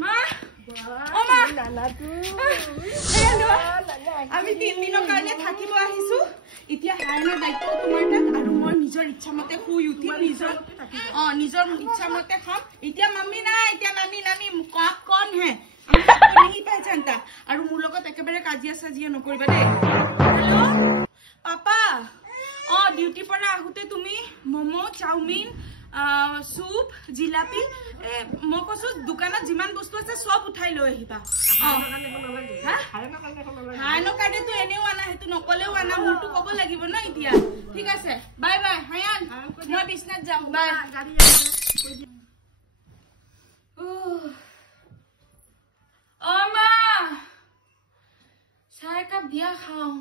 মা ও মা আমি 3 দিনৰ কাৰণে থাকিব আহিছো এতিয়া হায়নৰ দায়িত্ব তোমাৰ তাত আৰু মই নিজৰ ইচ্ছা মতে শুই উঠি নিজৰ ইচ্ছা মতে খাম এতিয়া মাম্মি নাই এতিয়া নানি কোন হে আমি नहीं पहचानता আৰু মোৰ লগত একেবাৰে কাজিয়া সাজিয়া নকৰিবা দে হেল্ল' পাপা ডিউটি পৰা আহুতে তুমি মোমো চাউমিন सूप जिलापी মই কৈছো দোকানত যিমান বস্তু আছে সব উঠাই লৈ আহিবা হায়নৰ কাৰণে তো এনেও আনা হেতু নকলেও আনা মোৰটো ক'ব লাগিব ন এতিয়া ঠিক আছে বাই বাই হায়ান মই বিছনাত যাম বাই গাড়ী মা চাহ কাপ দিয়া খাওঁ